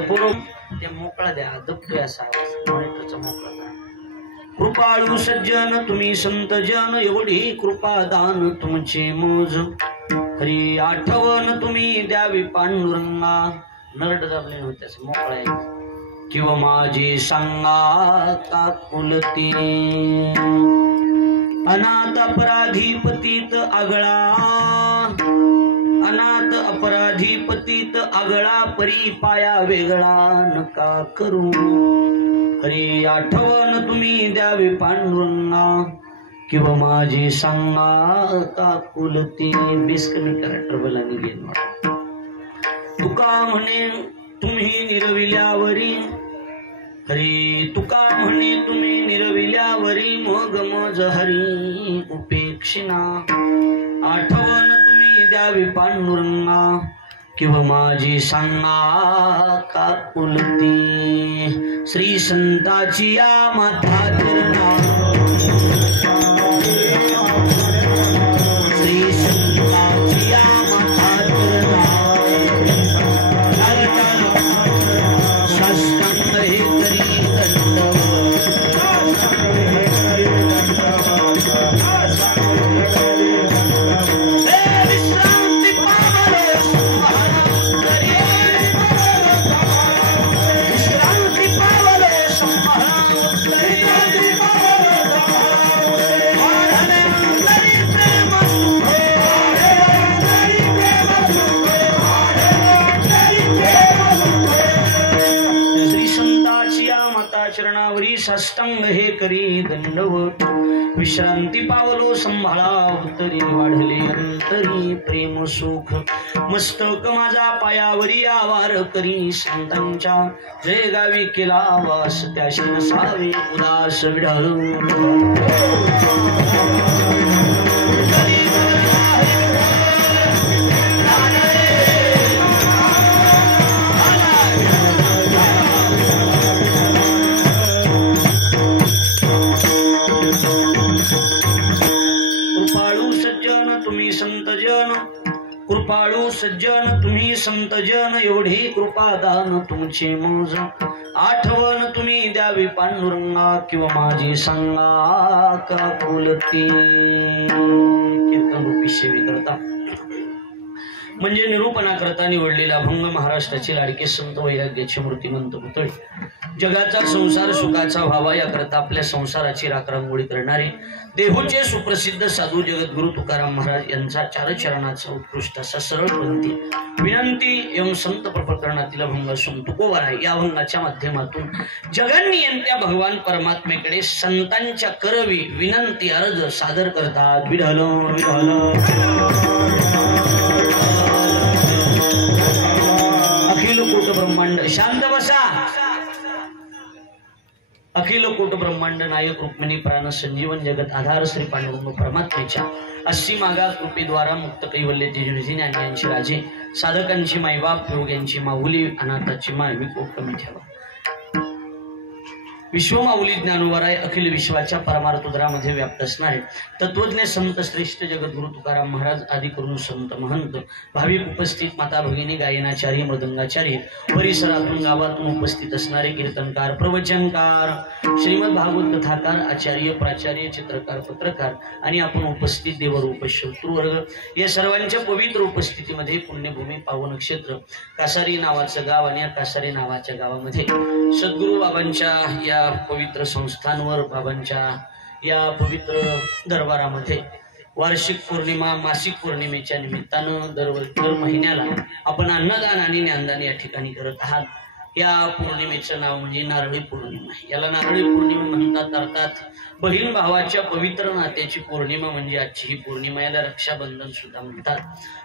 पूर्व ते मोकळा द्या दबतोय असा मॉनिटरचा मोकळा द्या. कृपाळू सज्जन तुम्ही संत जन एवढी कृपा दान तुमचे मोज हरी आठवण तुम्ही द्यावी पांडुरंगा नरड दाबले नव्हते मोकळा आहे किंवा माझी सांगा काकुलती अनाथ अपराधी पतीत आगळा अनाथ अपराधी पतीत आगळा परी पाया वेगळा नका करू हरी आठवण तुम्ही द्यावी पांडुरंगा किंवा माझी सांगा काकुलती. बिस्कमिट कॅरेक्टर बोलानी गेन तुका म्हणे तुम्ही निरविल्यावरी हरी तुका म्हणे तुम्ही निरविल्यावरी मग मज हरी उपेक्षिना आठवण तुम्ही द्यावी पांडुरंगा किंवा माझी सांगा काकुलती. श्री संताची या माथा चरणा श्री संताची या माथा चरणा साष्टांग हे करी चरणावरी साष्टांग हे करी दंडवत विश्रांती पावलो संभाळा उत्तरी वाढले अंतरी प्रेम सुख मस्तक माझा पायावरी आवार करी संतांच्या जय गावी केला वास त्याशी नसावे उदास विढाल. कृपाळू सज्जन तुम्ही संत जन एवढी कृपादान तुमचे मोज आठवण तुम्ही द्यावी पांडुरंगा किंवा माझी सांगा काकुलती. कीर्तन रूपी सेवी करता म्हणजे निरूपणा करता निवडलेला भंग महाराष्ट्राचे लाडके संत वैराग्याचे मूर्तिमंत पुतळे जगाचा संसार सुखाचा व्हावा याकरता आपल्या संसाराची राखरांगोळी करणारे देहूचे सुप्रसिद्ध साधू जगद्गुरु तुकाराम महाराज यांचा चारचरणाचा उत्कृष्ट असा सरळपंथी विनंती एवं संत प्रकरणातील अभंग असून तुकोबारा या अभंगाच्या माध्यमातून जगन्नियंत्या भगवान परमात्मेकडे संतांच्या करवी विनंती अर्ज सादर करतात. विढल विढल अखिल कोट ब्रह्मांड शांत बसा. अखिल कोट ब्रह्मांड नायक रुक्मिणी प्राण संजीवन जगत आधार श्री पांडुरंग परमात्मेच्या अस्सी मागा कृपेद्वारा मुक्त कैवल्य तेजस्वी ज्ञानांची राजे साधकांची मायबाप योग्यांची माऊली अनाथाची माय विकोप कमी ठेवा. विश्वमाऊली ज्ञानोबराय अखिल विश्वाच्या परमार्थोदरामध्ये व्याप्त असणारे तत्वज्ञ संत श्रेष्ठ जगद्गुरु तुकाराम महाराज आदी करून संत महंत भाविक उपस्थित माता भगिनी गायनाचार्य मृदंगाचार्य परिसरातून गावातून उपस्थित असणारे कीर्तनकार प्रवचनकार श्रीमद भागवत कथाकार आचार्य प्राचार्य चित्रकार पत्रकार आणि आपण उपस्थित देवरूप शत्रुवर्ग या सर्वांच्या पवित्र उपस्थितीमध्ये पुण्यभूमी पावन क्षेत्र कासारी नावाचं गाव आणि या कासारी नावाच्या गावामध्ये सद्गुरु बाबांच्या या पवित्र संस्थांवर बाबांच्या या पवित्र दरबारामध्ये वार्षिक पौर्णिमा मासिक पौर्णिमेच्या निमित्तानं दर महिन्याला आपण अन्नदान आणि ज्ञानदान या ठिकाणी करत आहात. या पौर्णिमेचं नाव म्हणजे नारळी पौर्णिमा. याला नारळी पौर्णिमा म्हणतात अर्थात बहीण भावाच्या पवित्र नात्याची पौर्णिमा म्हणजे आजची ही पौर्णिमा. याला रक्षाबंधन सुद्धा म्हणतात.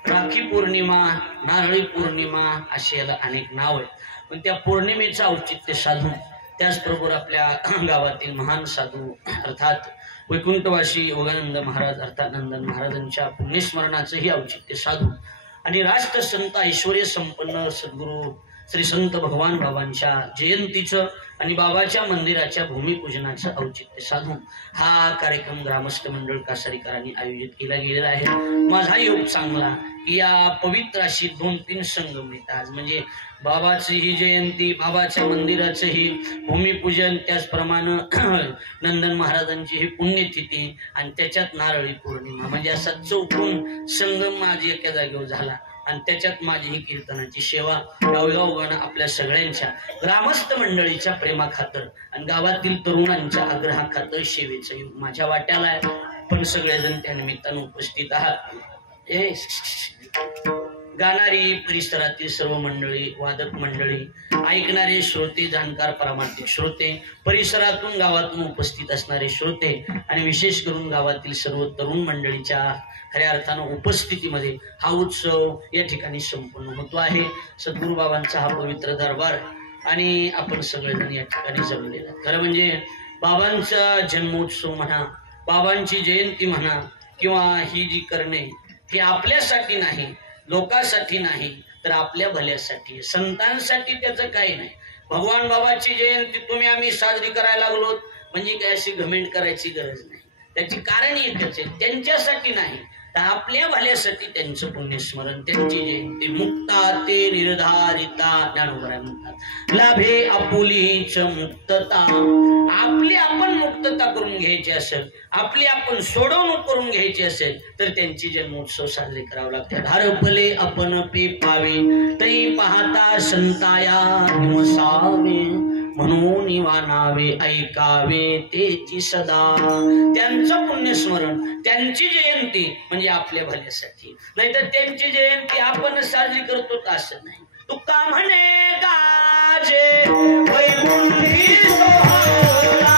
राखी पौर्णिमा नारळी पौर्णिमा असे याला अनेक नाव आहेत. पण त्या पौर्णिमेचं औचित्य साधून त्याचबरोबर आपल्या गावातील महान साधू अर्थात वैकुंठवासी योगानंद महाराज अर्थात नंदन महाराजांच्या पुण्यस्मरणाचंही औचित्य साधून आणि राष्ट्र संत ऐश्वर्य संपन्न सद्गुरु श्री संत भगवान बाबांच्या जयंतीचं आणि बाबाच्या मंदिराच्या भूमिपूजनाचं औचित्य साधून हा कार्यक्रम ग्रामस्थ मंडळ कासारीकरांनी आयोजित केला गेलेला आहे. माझा योग चांगला की या पवित्र अशी 2-3 संगम आहेत आज. म्हणजे बाबाची ही जयंती, बाबाच्या मंदिराचं ही भूमिपूजन, त्याचप्रमाणे नंदन महाराजांची ही पुण्यतिथी आणि त्याच्यात नारळी पौर्णिमा, म्हणजे असा चौकोन संगम माझी एका जागेवर झाला. आणि त्याच्यात माझी ही कीर्तनाची सेवा गावगावानं आपल्या सगळ्यांच्या ग्रामस्थ मंडळीच्या प्रेमाखातर आणि गावातील तरुणांच्या आग्रहाखातर सेवेचं योग माझ्या वाट्याला आहे. पण सगळेजण त्या निमित्तानं उपस्थित आहात. गाणारी परिसरातील सर्व मंडळी, वादक मंडळी, ऐकणारे श्रोते, जाणकार पारमार्थिक श्रोते, परिसरातून गावातून उपस्थित असणारे श्रोते आणि विशेष करून गावातील सर्व तरुण मंडळीच्या खऱ्या अर्थानं उपस्थितीमध्ये हा उत्सव या ठिकाणी संपन्न होतो आहे. सद्गुरू बाबांचा हा पवित्र दरबार आणि आपण सगळेजण या ठिकाणी जमलेला. खरं म्हणजे बाबांचा जन्मोत्सव म्हणा, बाबांची जयंती म्हणा किंवा ही जी करणे, हे आपल्यासाठी नाही, लोकांसाठी नाही, तर आपल्या भल्यासाठी, संतांसाठी त्याचं काही नाही. भगवान बाबाची जयंती तुम्ही आम्ही साजरी करायला लागलो म्हणजे काय अशी घमेंट करायची गरज नाही. त्याची कारण एकच आहे, त्यांच्यासाठी नाही तर आपल्या भल्यासाठी त्यांचं पुण्यस्मरण, त्यांची जयंती. मुक्ता ते निर्धारिता ज्ञानोबराय म्हणतात, लाभे आपुलीच मुक्तता. आपली आपण मुक्तता करून घ्यायची असेल, आपली आपण सोडवणूक करून घ्यायची असेल तर त्यांची जन्मोत्सव साजरे करावे लागतात. धारपले आपण पे पावे, तै पाहता संताया निवसावे, म्हणून वानावे ऐकावे तेची सदा. त्यांचं पुण्यस्मरण, त्यांची जयंती म्हणजे आपल्या भल्यासाठी, नाहीतर त्यांची जयंती आपण साजरी करतो असं नाही. तुका म्हणे गाजे वैकुंठी सोहळा,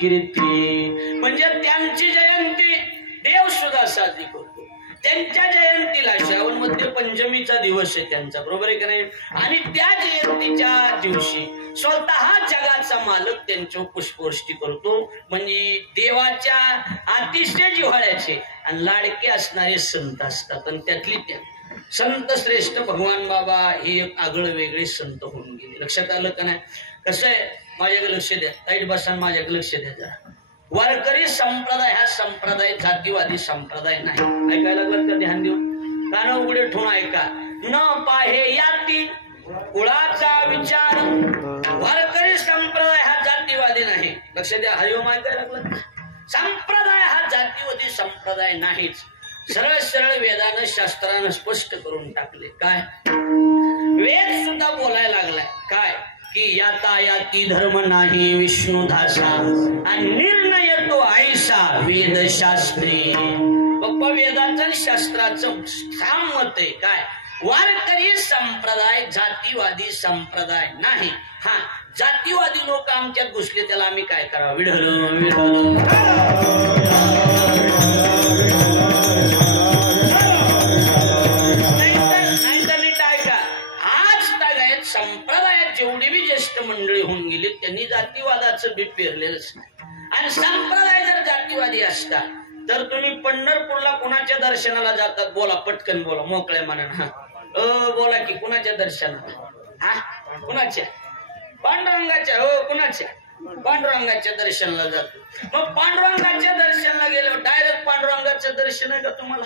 कीर्ती. म्हणजे त्यांची जयंती देव सुद्धा साजरी करतो. त्यांच्या जयंतीला श्रावण मध्ये पंचमीचा दिवस आहे त्यांचा, बरोबर आहे का नाही? आणि त्या जयंतीच्या दिवशी स्वतः जगाचा मालक त्यांच्या पुष्पवृष्टी करतो. म्हणजे देवाच्या अतिशय जिव्हाळ्याचे आणि लाडके असणारे संत असतात. आणि त्यातली त्या संत श्रेष्ठ भगवान बाबा हे एक आगळे वेगळे संत होऊन गेले. लक्षात आलं का नाही? कसं आहे, माझ्याकडे लक्ष द्या, ताईट बसा, माझ्याकडे लक्ष द्या जरा. वारकरी संप्रदाय हा संप्रदाय जातीवादी संप्रदाय नाही. ऐकायला लागलात का? ध्यान देऊन कान उघडे ठेवून ऐका. न पाहे याती कुळाचा विचार. वारकरी संप्रदाय हा जातीवादी नाही. लक्ष द्या, हरिओम ऐकायला लागलात? संप्रदाय हा जातीवादी संप्रदाय नाहीच. सरळ सरळ वेदानं शास्त्रानं स्पष्ट करून टाकले. काय? वेद सुद्धा बोलायला लागलाय काय की यातायाती धर्म नाही विष्णुदासा आणि निर्णय तो ऐसा वेदशास्त्री. बाप्पा वेदाचं शास्त्राचं ठाम मत आहे. काय? वारकरी संप्रदाय जातीवादी संप्रदाय नाही. हा, जातीवादी लोक आमच्यात घुसले त्याला आम्ही काय करावं? विढलं संप्रदायात जेवढी बी ज्येष्ठ मंडळी होऊन गेली त्यांनी जातीवादाचं बी पेरलेलंच नाही. आणि संप्रदाय जर जातीवादी असता तर तुम्ही पंढरपूरला कुणाच्या दर्शनाला जातात? बोला, पटकन बोला, मोकळ्या मनानं. हा बोला की कुणाच्या दर्शनाला? हा, कुणाच्या? पांडुरंगाच्या. हो, कुणाच्या? पांडुरंगाच्या दर्शनाला जातो. मग पांडुरंगाच्या दर्शनाला गेलो डायरेक्ट पांडुरंगाचं दर्शन आहे का तुम्हाला?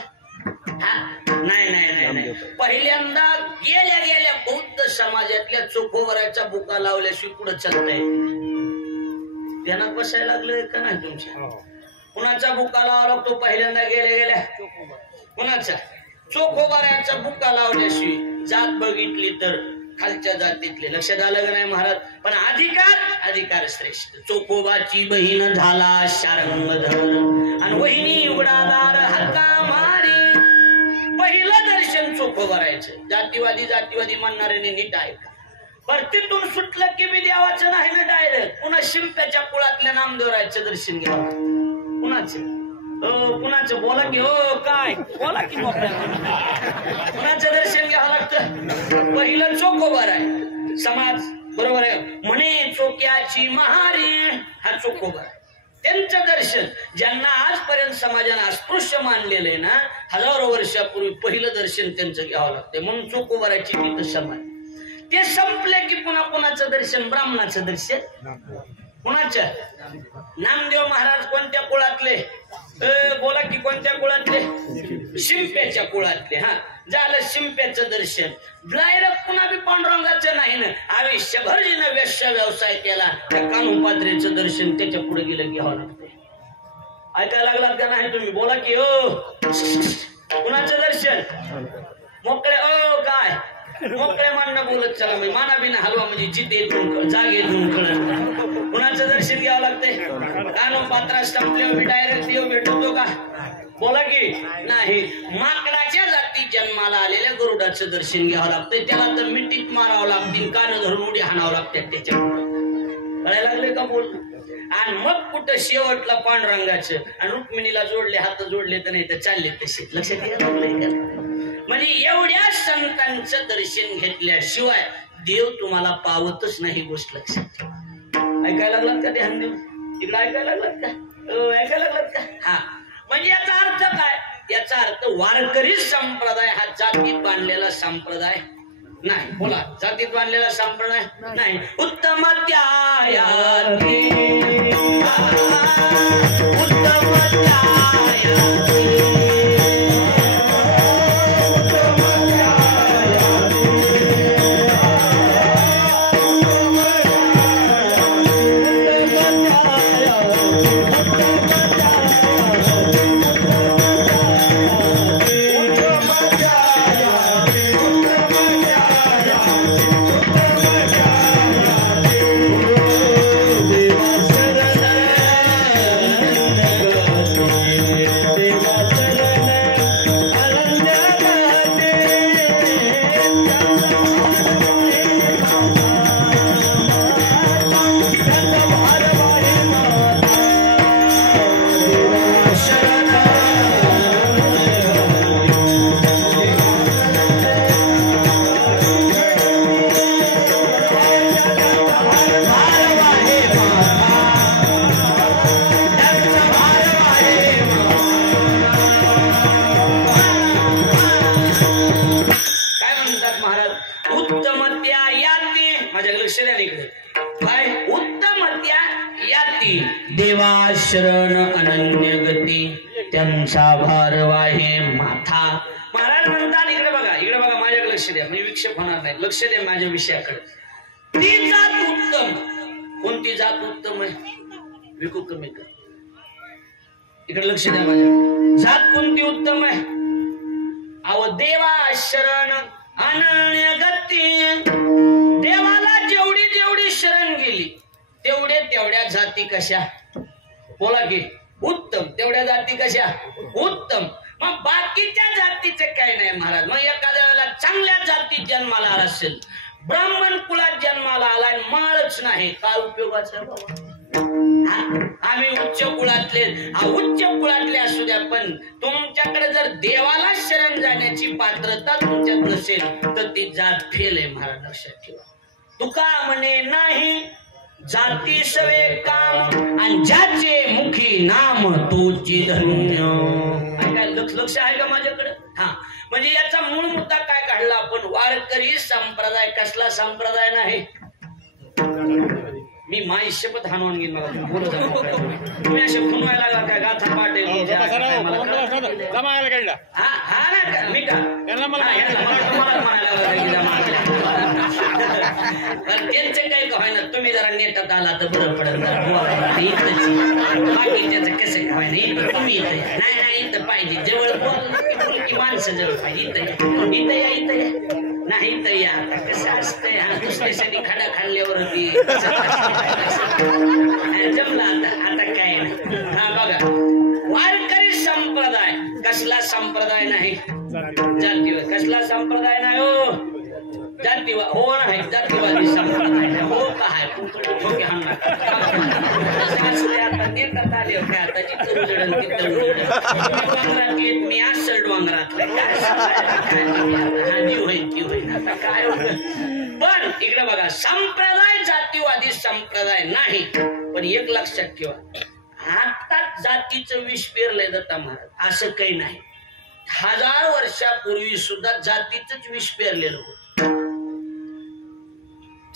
नाही नाही नाही. पहिल्यांदा गेल्या गेल्या बौद्ध समाजातल्या चोखोवराच्या बुका लावल्याशिवाय पुढे चालताय. ध्यानात बसायला लागलं का नाही तुमच्या? कुणाचा बुका लावा लागतो पहिल्यांदा गेल्या गेल्या? कुणाचा चोखोबाऱ्याचा बुक्का लावल्याशिवाय जात बघितली तर खालच्या जातीतले लक्षात आलं का नाही महाराज. पण अधिकार श्रेष्ठ. चोखोबाची बहीण झाला शारंगधर आणि वहिनी उघडादार हक्का मारी. पहिलं दर्शन चोखोबारायचं. जातीवादी म्हणणाऱ्याने नीट ऐका. पर तिथून सुटलं की मी देवाचं नाही ना डायरेक्ट पुन्हा शिंप्याच्या कुळातल्या नामदेवरायचं दर्शन घ्यावं. कुणाचं बोला की हो काय बोला की कुणाचं दर्शन घ्यावं लागतं. पहिलं चोखोबाराय समाज बरोबर आहे म्हणे चोक्याची महारी हा चोखोबार आहे. त्यांचं दर्शन ज्यांना आजपर्यंत समाजाने अस्पृश्य मानलेलं आहे ना हजारो वर्षापूर्वी पहिलं दर्शन त्यांचं घ्यावं लागतं. म्हणून चोखोबाराची तिथं समाज. ते संपले की पुन्हा कुणाचं दर्शन ब्राह्मणाचं दर्शन. कुणाचं नामदेव महाराज कोणत्या कुळातले बोला की कोणत्या कुळातले शिंप्याच्या कुळातले. हा झालं शिंप्याचं दर्शन. डायरेक्ट पुन्हा बी पांडुरंगाचं नाही ना आयुष्यभर जिनं व्यवसाय व्यवसाय केला त्या कानूपात्रेचं दर्शन त्याच्या पुढे गेलं घ्यावं लागतंय. ऐकायला लागलात का नाही तुम्ही बोला की हो कुणाचं दर्शन मोकळे ओ काय मोकळे मानणं बोलत चला म्हणजे माना बिना हलवा म्हणजे जिथे जागेतून कळत. कुणाचं दर्शन घ्यावं लागतंय. कानोपात्रा संपल्यावर डायरेक्ट देव भेटतो का बोला की नाही. माकडाच्या जाती जन्माला आलेल्या गरुडाचं दर्शन घ्यावं लागतंय. त्याला तर मिठीत मारावं लागतील कान धरून उडी हाणावं लागतात त्याच्या कळायला लागले का बोल. आणि मग कुठं शेवटला पांडुरंगाचं आणि रुक्मिणीला जोडले हात जोडले तर नाही तर चालले तसे लक्षात घ्या. म्हणजे एवढ्या संतांचं दर्शन घेतल्याशिवाय देव तुम्हाला पावतच नाही गोष्ट लक्षात ठेवा. ऐकायला लागलात का ध्यान देऊन इकडे ऐकायला लागलात का ऐकायला लागलात का. हा म्हणजे याचा अर्थ काय. याचा अर्थ वारकरी संप्रदाय हा जातीत बांधलेला संप्रदाय नाही. बोला जातीत बांधलेला संप्रदाय नाही. उत्तम त्यायाती उत्तम त्यायाती शरण अनन्य गती त्यांचा भार वाहे माथा. महाराज म्हणतात इकडे बघा माझ्याकडे लक्ष द्या मी विक्षेप होणार नाही. लक्ष द्या माझ्या विषयाकडे. ती जात उत्तम. कोणती जात उत्तम आहे विकू कमी कर. इकडे लक्ष द्या माझ्या जात कोणती उत्तम आहे. अव देवा शरण अनन्य गती. देवाला जेवढी जेवढी शरण गेली तेवढ्या जाती कशा बोला की उत्तम. तेवढ्या जाती कशा उत्तम. मग बाकीच्या जातीचे काय नाही महाराज. मग एखाद्या वेळेला चांगल्या जातीत जन्माला आला असेल ब्राह्मण कुळात जन्माला आलाय माळच नाही काय उपयोगाचा आम्ही उच्च कुळातले असू द्या पण तुमच्याकडे जर देवाला शरण जाण्याची पात्रता तुमच्यात नसेल तर ती जात फेल आहे महाराज लक्षात ठेवा. तुका म्हणे नाही जाती सवे काम आणि ज्याचे मुखी नाम तोची धन्य. लक्ष आहे का माझ्याकडे. हा म्हणजे याचा मूळ मुद्दा काय काढला आपण. वारकरी संप्रदाय कसला संप्रदाय नाही. मी माई शपथ हाणून घेईन मला बोलत तुम्ही असे खुनवायला लागला काय गाथा पाटे मी का त्यांचं काही कवाय ना तुम्ही जरा नेटात आला तर बरं पडेल. बाकी त्याचं कसं कवाय नाही तुम्ही नाही इथं पाहिजे जवळ बोल की माणसं जवळ पाहिजे इथं इथं या इथं या नाही तर या कसं असतंय हा दुसऱ्यासाठी खडा खाल्ल्यावर जमला आता काय नाही हा बघा वारकरी संप्रदाय कसला संप्रदाय नाही जातीवाद कसला संप्रदाय नाही हो जातीवाद हो नाही जातीवादी संप्रदाय हो काय आता नेतात आले होते आता जिथं उजडन तिथं डोंगरात येत मी असं डोंगरात जीव होईल आता काय पण इकडे बघा संप्रदाय जातीवादी संप्रदाय नाही पण एक लक्षात ठेवा आताच जातीचं विष पेरलंय दत्ता महाराज असं काही नाही 1000 वर्षापूर्वी सुद्धा जातीच विष पेरलेलं होतं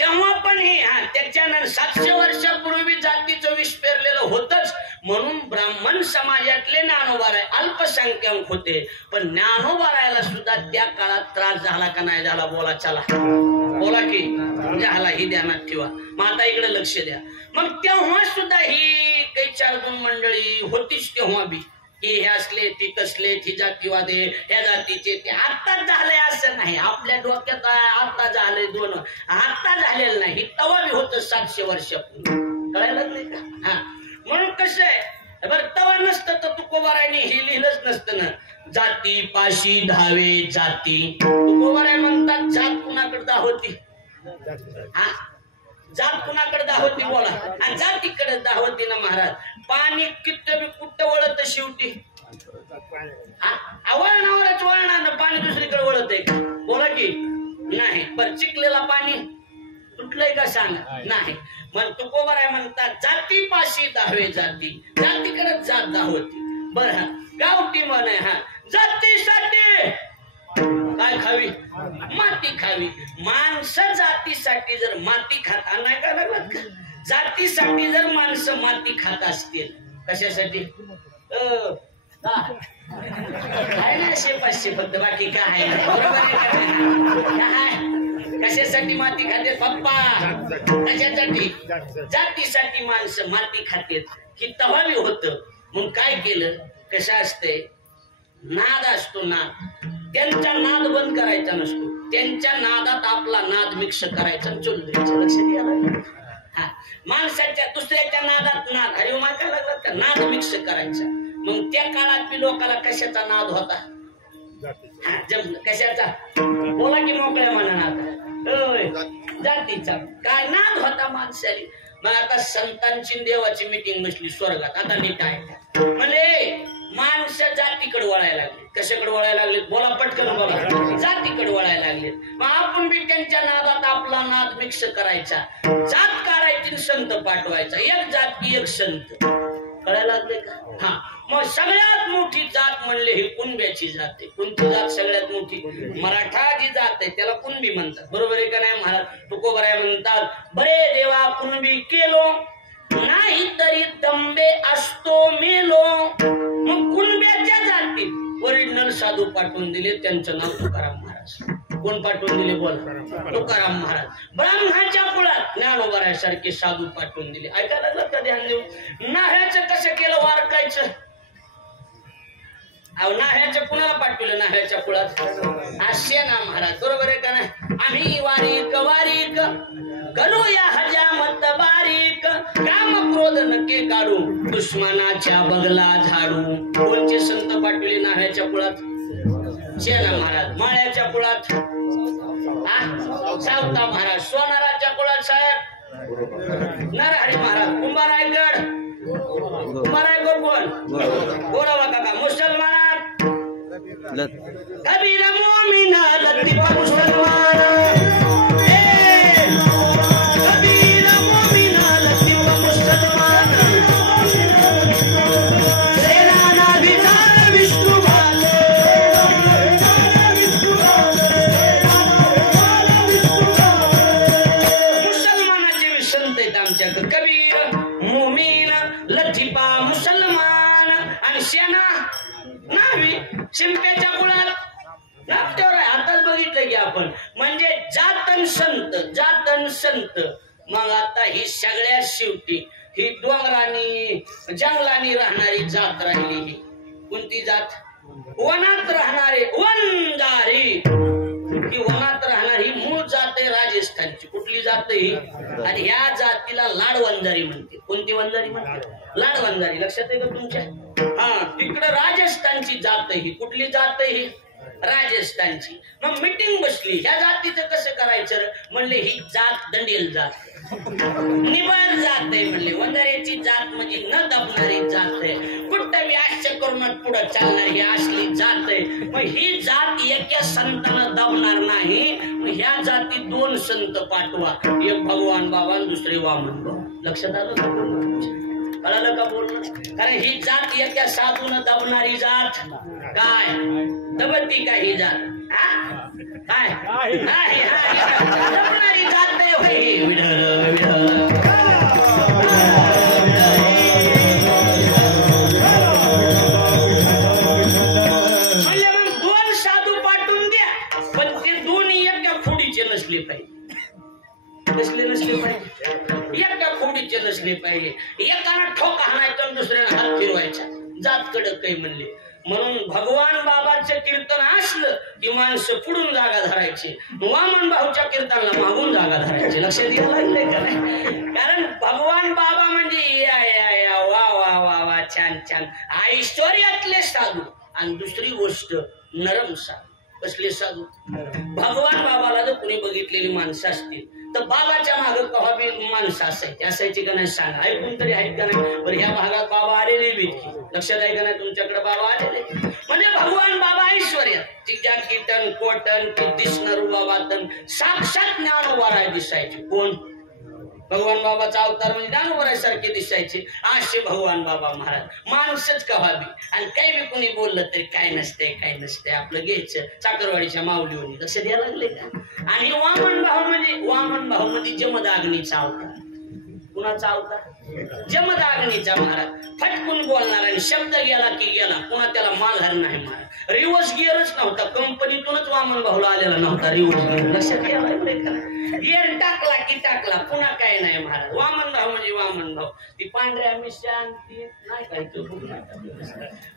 तेव्हा पण हे त्याच्यानंतर 700 वर्षापूर्वी जातीचं विष पेरलेलं होतच म्हणून ब्राह्मण समाजातले ज्ञानोबाराय अल्पसंख्याक होते पण ज्ञानोबारायला सुद्धा त्या काळात त्रास झाला का नाही झाला बोला चला बोला की झाला ही ध्यानात ठेवा मग आता इकडे लक्ष द्या मग तेव्हा सुद्धा ही काही 4-2 मंडळी होतीच तेव्हा बी हे असले ती तसले ती जातीवादे ह्या जातीचे ते आत्ताच झालंय असं नाही आपल्या डोक्यात आता झालंय 2 आता झालेलं नाही तवा बी होत 700 वर्षापूर्वी कळायला लागले का हा म्हणून कसं आहे बरं तवा नसतं तर तुकोबारायने हे लिहिलंच नसतं ना जाती पाशी धावे जाती तुकोबाराय म्हणतात जात कुणाकडे दाहोती हा जात कुणाकडे दाहोती बोला आणि जातीकडे दाहोती ना महाराज पाणी किती कुठं वळत शेवटी वळणावरच वळणार पाणी दुसरीकडे वळत आहे का बोला की नाही पर चिकलेला पाणी तुटलंय का सांगा नाही मग तुकोबाराय म्हणतात जाती पाशी दावे जाती जातीकडे जात दाहोती बरं गावठी म्हण आहे हा जातीसाठी काय खावी माती खावी माणसं जातीसाठी जर माती खाता नाही का लागलात का जातीसाठी जर माणसं माती खात असतील कशासाठी आहे ना 100-500 फक्त बाकी काय आहे बरोबर आहे कशासाठी माती खाते पप्पा कशासाठी जातीसाठी माणसं माती खातेत की तवावी होत मग काय केलं कसं असतंय नाद असतो नाद त्यांचा नाद बंद करायचा नसतो त्यांच्या नादात आपला नाद मिक्स करायचा चोल द्यायचं लक्षात यायला हा माणसाच्या दुसऱ्याच्या नादात नाद अरे काय लागला का नाद मिक्स करायचा मग त्या काळात बी लोकांना कशाचा नाद होता हा जमलं कशाचा बोला की मोकळ्या मनात जातीचा काय नाद होता माणसाली मग आता संतांची देवाची मीटिंग बसली स्वर्गात आता नीट आहे म्हणजे माणसं जातीकडे वळायला लागले कशाकडे वळायला लागले बोला पटकन बोला जातीकडे वळायला लागले मग आपण बी त्यांच्या नादात आपला नाद मिक्स करायचा जात काढायची संत पाठवायचा एक जात की एक संत कळायला लागले का हा मग सगळ्यात मोठी जात म्हणले ही कुणब्याची जात आहे कोणती जात सगळ्यात मोठी मराठा जी जात आहे त्याला कुणबी म्हणतात बरोबर आहे का नाही महाराज तुकोबाराय म्हणतात बरे देवा कुणबी केलो नाही तरी तंबे असतो मेलो मग कुणब्याच्या जातीत ओरिजिनल साधू पाठवून दिले त्यांचं नाव तुकाराम महाराज कोण पाठवून दिले बोला तुकाराम महाराज ब्राह्मणाच्या कुळात ज्ञानोबारायासारखे साधू पाठवून दिले ऐकायला लागलं का ध्यान देऊ नाह्याचं कसं केलं वारकायचं नाह्याच्या कुणाला पाठवलं नाह्याच्या कुळात सेना महाराज बरोबर आहे का नाही आम्ही वारीक करूया हजामत बारीक काम क्रोध नके काढू दुश्मनाच्या बगला झाडू कोणचे संत पाठवले नाह्याच्या कुळात सेना महाराज माळ्याच्या कुळात सावता महाराज सोनाराच्या कुळात साहेब नरहरी महाराज कुंभारायगड कोण बोलावा काका मुसलमान कबीर मोमिन लतीफ मुसलमान कबीर मोमिन लतीफ मुसलमान सेना विचार विष्णू भाले मुसलमानाचे संत आहेत आमच्याकडे कबीर मोमिन लतीफा मुसलमान आणि सेना नावी शिंप्याच्या कुळात नाट्यावर आताच बघितलं की आपण म्हणजे जातन संत मग आता ही सगळ्यात शेवटी ही डोंगरानी जंगलानी राहणारी जात राहिली कोणती जात? वनात राहणारे वनजारी, ही वनात राहणारी मूळ जात आहे राजस्थानची. कुठली जात ही? आणि ह्या जातीला लाड वंजारी म्हणते. कोणती वंजारी म्हणते? लाड वंजारी. लक्षात आहे का तुमच्या? हा, तिकडं राजस्थानची जात ही. कुठली जात ही? राजस्थानची. मग मीटिंग बसली, ह्या जातीचं कसं करायचं? म्हणले ही जात दंडेल जात, निबार जात आहे. म्हणले वंजाऱ्याची जात म्हणजे न दबणारी जात आहे, कुठं बी आश्चर्य करून पुढे चालणारी असली जात आहे. मग ही जात एका संतानं दबणार नाही. मग ह्या जाती दोन संत पाठवा, एक भगवान बाबा, दुसरे वामन बाबा. लक्षात आलं का? कळालं का बोलणं? कारण ही जात एका साधून दबणारी जात. काय दबती का ही जात? काय दबणारी जात नाही होय. म्हणजे मग दोन साधू पाठवून द्या, पण ते दोन्ही एका खोडीचे नसले पाहिजे. नसले पाहिजे, एका खोडीचे नसले पाहिजे. एकानं ठोका हाणायचा, दुसऱ्यानं हात फिरवायचा. जात कडक काही म्हणले. म्हणून भगवान बाबाचं कीर्तन असलं की माणसं पुढून जागा धरायची, वामन भाऊच्या कीर्तनाला मागून जागा धरायची. लक्षात यायला लागले का नाही? कारण भगवान बाबा म्हणजे या या या वा वा वा वा छान छान ऐश्वर्यातले साधू. आणि दुसरी गोष्ट नरम साधू. कसले साधू? भगवान बाबाला जर कुणी बघितलेली माणसं असतील तर बाबाच्या मागं कवा बी माणसं असायची का नाही सांगा? ऐकून तरी आहेत का नाही? बरं, ह्या भागात बाबा आलेले बितकी. लक्षात आहे का नाही तुमच्याकडे? बाबा आलेले म्हणजे भगवान बाबा ऐश्वर्यात तिच्या कीर्तन कोटन की दिसणार बाबातन साक्षात ज्ञानोबा दिसायचे. कोण? भगवान बाबाचा अवतार म्हणजे ज्ञानोबरासारखे दिसायचे. असे भगवान बाबा महाराज. माणसंच कव्हावी. आणि काही बी कोणी बोललं तरी काय नसते आपलं घ्यायचं चाकरवाडीच्या माऊलीवणी. लक्ष द्यायला लागले का? आणि वामन भाऊ म्हणजे जमदाग्नीचा अवतार. कुणाचा अवतार? जमदाग्नीचा महाराज. फटकून बोलणार आणि शब्द गेला की गेला, पुन्हा त्याला माघार नाही महाराज. रिवर्स गिअरच नव्हता, कंपनीतूनच वामन भाऊला आलेला नव्हता रिवर्स गिअर. लक्षात यायला गिअर टाकला की टाकला, पुन्हा काय नाही महाराज. वामन भाऊ म्हणजे वामन भाऊ. ती पांढऱ्या मिशान ती नाही काय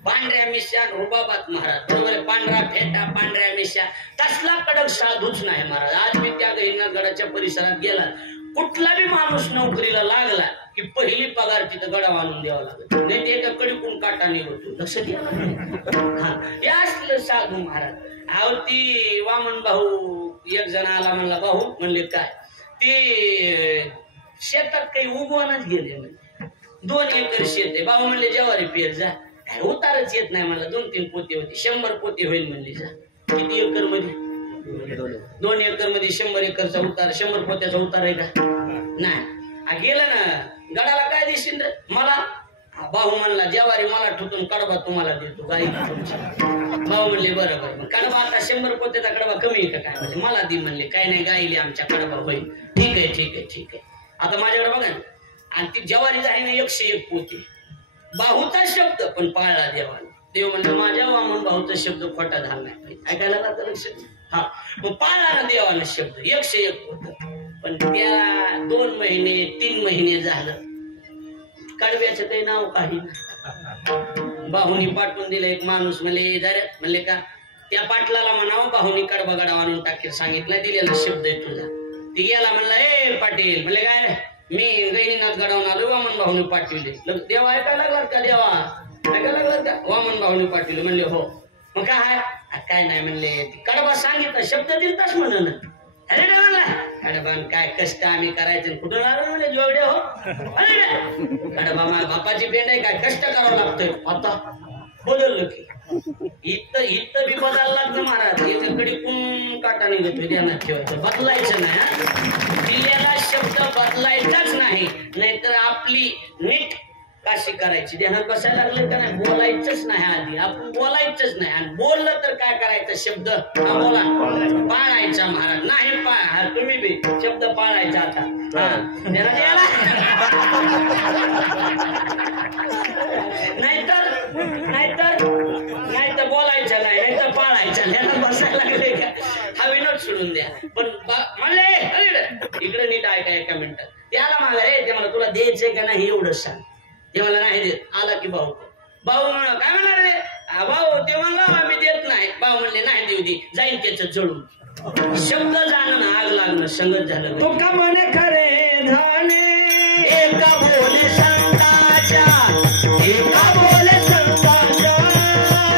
पांढऱ्या मिशान रुबाबात महाराज. बरोबर आहे? पांढरा फेटा पांढऱ्या मिशा तसला कडक साधूच नाही महाराज. आज मी त्या गडाच्या परिसरात गेला, कुठला बी माणूस नोकरीला लागला की पहिली पगार तिथं गडा आणून द्यावा लागत, नाही ते एका कडीकून काटा निघतो. लक्षात हे असलं साधू महाराज. अहो ती वामन भाऊ एक जण आला, म्हणला भाऊ, म्हणले काय ते शेतात काही उगवणच गेले. म्हणजे 2 एकर शेत आहे. भाऊ म्हणले ज्वारी पेर जा. काय उतारच येत नाही मला. 2-3 पोते होते. 100 पोते होईल म्हणले जा. किती एकर मध्ये? 2 एकर मध्ये 100 एकरचा उतार, 100 पोत्याचा उतार आहे का? नाही. गेलं ना गडाला काय दिसेल मला? भाऊ म्हणला ज्वारी मला ठुतून कडबा तुम्हाला देतो गाई. भाऊ म्हणले बरोबर. कडबा आता 100 पोत्याचा कडबा कमी आहे का काय? म्हणजे मला दी म्हणले. काय नाही, गाईले आमच्या कडबा होईल. ठीक आहे. आता माझ्याकडे बघा ना. आणि ती ज्वारी झाली ना 101 पोते. बाहूचा शब्द पण पाळला देवाने. देव म्हणलं माझ्या वामन भाऊचा शब्द खोटा झाला नाही. ऐकायला लागतं लक्ष? हा, मग पाळला ना देवाने शब्द. 101 पोत. पण त्या 2 महिने 3 महिने झालं कडव्याचं काही नाव काही. बाहुनी पाठवून दिलं एक माणूस. म्हणले का त्या पाटलाला म्हणावं बाहुनी कडबा गडा आणून टाकेल. सांगितलं, दिलेला शब्द आहे तुझा. ती गेला, म्हणला ए पाटील. म्हणले काय रे? मी गैनीनाथ गडावून आलो, वामन भाऊनी पाठवले. देवा ऐकायला लागलात का? देवा ऐकायला लागलात का? वामन भाऊनी पाठवले. म्हणले हो. मग काय नाही म्हणले. कडबा सांगितलं, शब्द दिलताच म्हणून. अरे म्हणला कडबा काय कष्ट आम्ही करायचं, कुठून आलो म्हणे जोडे हो. अरे कडबा माझ्या बापाची पेंड आहे, काय कष्ट करावं लागतंय. आता बदललं की इथं बी बदलला लागतं महाराज. याच्याकडे कोण काटा निघतो ध्यानात ठेवायचं. बदलायचं नाही. दिलेला शब्द बदलायचाच नाही, नाहीतर आपली नीट काशी करायची. ध्यानात बसायला लागलं का नाही? बोलायचंच नाही आधी. आपण बोलायचंच नाही. आणि बोललं तर काय करायचं? शब्द बोला पाळायचा महाराज. नाही तुम्ही बी शब्द पाळायचा. आता नाहीतर बोलायचं नाही, नाहीतर पाळायचं. ध्यानात बसायला लागले का? हा विनोद सोडून द्या. पण म्हणले इकडे नीट ऐका एका मिनिटात. त्याला मागा रे ते मला तुला द्यायचंय का नाही एवढंच सांग. ते मला नाही देत. आला की भाऊ म्हणा काय म्हणणार रे? भाऊ ते म्हणला आम्ही देत नाही. भाऊ म्हणले नाही देऊ दे, जाईन त्याचं जळून. शब्द जाणं आग लागणं संगत झालं. तो का म्हणे खरे झाले एका बोले संताच्या, एका बोले संताच्या,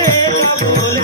एका बोले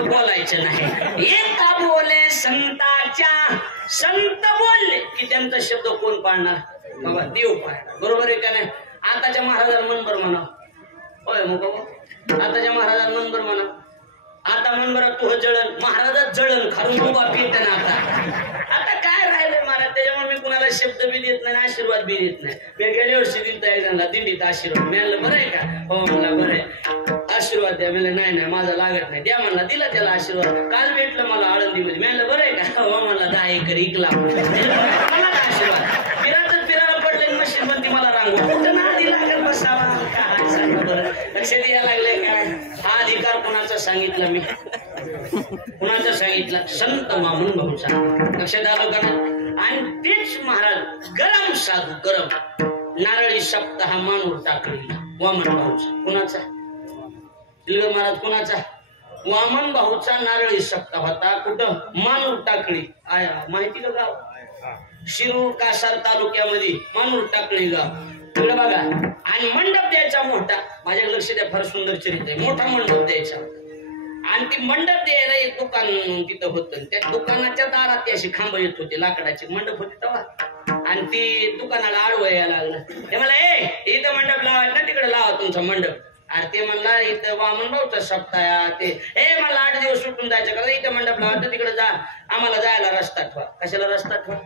बोलायचं नाही. एका बोले संताच्या, संत बोलले की त्यांचा शब्द कोण पाळणार? बाबा देव पाळणार. बरोबर आहे का नाही? आताच्या महाराजांना मनभर म्हणा. होय मग आताच्या महाराजांना मनभर म्हणा. आता मनभर तू जळण, महाराजात जळण खारून उभा पित ना. आता काय राहिलंय महाराज? त्याच्यामुळे मी कुणाला शब्द बी देत नाही, आशीर्वाद बी देत नाही. मी गेल्या वर्षी दिलता एक जणांना दिंडीत आशीर्वाद. मी म्हणलं बरं आहे का? हो म्हणला बरं आहे, आशीर्वाद द्या. म्हणलं नाही नाही माझा लागत नाही. द्या म्हणला, दिला त्याला आशीर्वाद. काल भेटलं मला आळंदीमध्ये. मी म्हणलं बरं आहे का? हो म्हणला 10 एकर इकला. मला आशीर्वाद फिरातच फिरायला पडले मशीन पण ती मला रांगो नादी लागत बसावा. काय सांगा बरं, लक्ष द्यायला लागलंय काय? हा अधिकार कुणाचा सांगितला? मी कुणाचा सांगितला? संत वामन भाऊचा. लक्षात आलं का? आणि तेच महाराज गरम साधू, गरम नारळी सप्ताह मानूर टाकळीला वामन भाऊचा. कुणाचा? दिलगर महाराज कुणाचा? वामन भाऊचा नारळी सप्ताह होता. कुठं? मानूर टाकळी. माहिती का गाव? शिरूर कासार तालुक्यामध्ये मानूर टाकळी गाव. तिकडे बघा. आणि मंडप द्यायचा मोठा. माझ्या लक्ष द्या, फार सुंदर चरित्र आहे. मोठा मंडप द्यायचा. आणि ती मंडप द्यायला एक दुकान तिथं होतं. त्या दुकानाच्या दारात ती अशी खांब येत होते, लाकडाची मंडप होती तेव्हा. आणि ती दुकानाला आडवं यायला लागलं. ते मला इथं मंडप लावायचं ना, तिकडे लावा तुमचा मंडप. अरे ते म्हणला इथं वामन भाऊचा सप्ताह ते मला 8 दिवस सुटून जायचं का? इथं मंडप लावायचं, तिकडे जा, आम्हाला जायला रस्ता ठेवा. कशाला रस्ता ठेवा?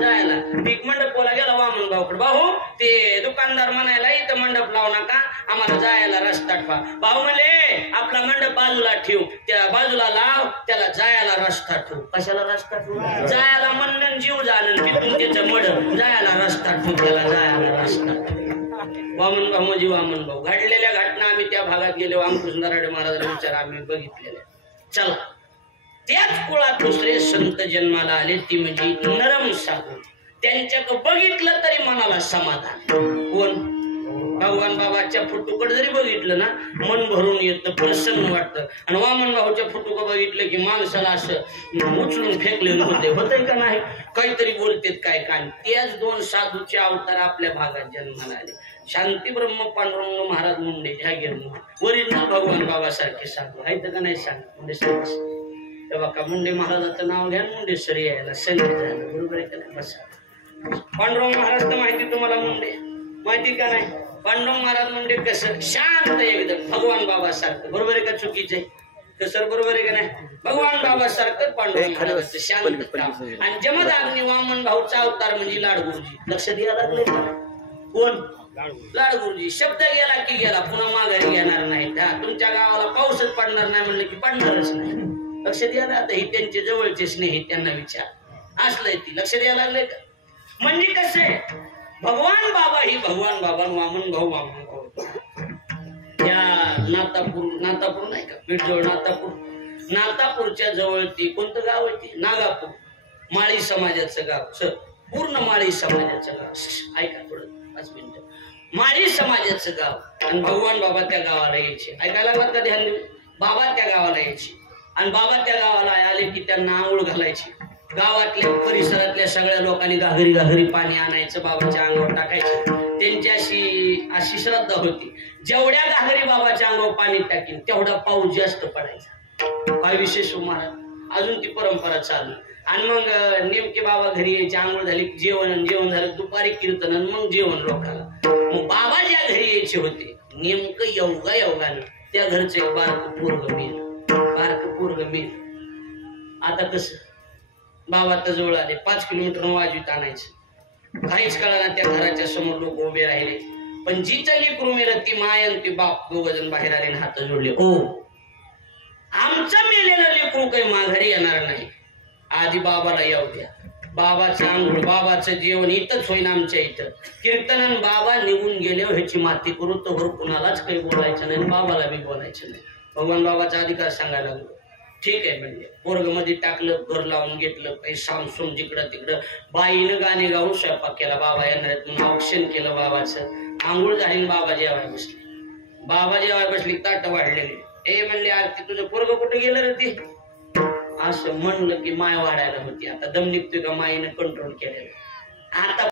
जायला. एक मंडप बोला गेला वामन भाऊकडे. भाऊ ते दुकानदार म्हणायला इथं मंडप लावू नका, आम्हाला जायला रस्ता ठेवा. भाऊ म्हणले आपला मंडप बाजूला ठेव, त्या बाजूला लाव, त्याला जायला रस्ता ठेव. कशाला रस्ता ठेव? जायला म्हणणं जीव जाणं, तिथून त्याचं मड जायला रस्ता ठेव, त्याला जायला रस्ता ठेव. वामन भाऊ म्हणजे वामन भाऊ. घडलेल्या घटना आम्ही त्या भागात गेलो. रामकृष्ण दराडे महाराजांना विचार आम्ही बघितलेले. चला, त्याच कुळात दुसरे संत जन्माला आले, ती म्हणजे नरम साधू. त्यांच्याकडे बघितलं तरी मनाला समाधान. कोण? भगवान बाबाच्या फोटोकडे जरी बघितलं ना, मन भरून येतं, प्रसन्न वाटतं. आणि वामन भाऊच्या फोटोकडे बघितलं की माणसाला असं उचलून फेकलेलं होतंय का नाही? काहीतरी बोलतेत काय काय. त्याच 2 साधूचे अवतार आपल्या भागात जन्माला आले. शांती ब्रह्म पांडुरंग महाराज मुंडे, जागीर ओरिजिनल भगवान बाबा सारखे साधू आहेत का नाही? सांग मुंडे सर. बघा मुंडे महाराजाचं नाव घ्या, मुंडे सर यायला संधी झालं. बरोबर आहे का नाही? बसा. पांडुरंग महाराज तर माहिती तुम्हाला, मुंडे माहिती का नाही? पांडुरंग महाराज मुंडे कसं शांत एकदम भगवान बाबा सारखं. बरोबर आहे का? चुकीचं आहे सर? बरोबर आहे का नाही? भगवान बाबा सारखं पांडुरंग महाराजाचं शांत. आणि जमदाग्नी वामन भाऊचा अवतार म्हणजे लाडगुरुजी. लक्ष द्यायला लागले का? कोण? लाडगुरुजी. शब्द गेला की गेला, पुन्हा माघारी घेणार नाही. तुमच्या गावाला पाऊसच पडणार नाही म्हणलं की पडणारच नाही. लक्ष द्यायला. आता हे त्यांचे जवळचे स्नेही, त्यांना विचार असलंय ती. लक्ष द्यायला लागले का? म्हणजे कसं आहे, भगवान बाबा ही भगवान बाबा, वामन भाऊ वामन भाऊ. त्या नातापूर नाही का, बीडजवळ नातापूरच्या जवळ ती कोणतं गाव आहे? ती नागापूर. माळी समाजाचं गाव सर, पूर्ण माळी समाजाचं गाव. ऐका थोडं 5 मिनिटं. माळी समाजाचं गाव. आणि भगवान बाबा त्या गावाला यायचे. ऐकायला लागलात का? ध्यान देऊन. बाबा त्या गावाला यायचे. आणि बाबा त्या गावाला आले की त्यांना आंघोळ घालायची. गावातल्या परिसरातल्या सगळ्या लोकांनी घागरी घागरी पाणी आणायचं, बाबाच्या अंगावर टाकायचं. त्यांची अशी श्रद्धा होती, जेवढ्या घागरी बाबाच्या अंगावर पाणी टाकीन तेवढा पाऊस जास्त पडायचा. काय विशेष महाराज, अजून ती परंपरा चालू. आणि मग नेमके बाबा घरी यायचे, आंघोळ झाली, जेवण झालं, दुपारी कीर्तन, मग जेवण लोकांना. मग बाबा ज्या घरी यायचे होते नेमकं योगानं त्या घरचं एक बारकं पोरग मेल. आता कसं, बाबा तर जवळ आले, 5 किलोमीटर वाजवीत आणायचं. काहीच कळालं, त्या घराच्या समोर लोक उभे राहिले. पण जिचं लेकरू मेलं ती माय आणि ती बाप दोघ जण बाहेर आले, हात जोडले. ओ, आमचं मेलेलं लेकरू काही माघारी येणार नाही, आधी बाबाला येऊ द्या. बाबाचं आंघोळ, बाबाचं जेवण इथंच होईन आमच्या इथं. कीर्तन बाबा निघून गेल्यावर ह्याची माती करू, तर कुणालाच काही बोलायचं नाही, बाबाला बी बोलायचं नाही. भगवान बाबाचा अधिकार सांगायला लागलो. ठीक आहे म्हणजे पोरग मध्ये टाकलं, घर लावून घेतलं, काही सामसूम जिकडं तिकडं. बाईनं गाणे गाऊन स्वयंपाक केला, बाबा येणार आहेत म्हणून औक्षण केलं बाबाचं. आंघोळ झाली, बाबा जेवाय बसली, ताट वाढलेली. म्हणले आरती तुझं पोरग कुठे गेलं रे ती? असं म्हणलं की माय वाढायला होती. आता दम निघतोय का, माईनं कंट्रोल केलेलं. आता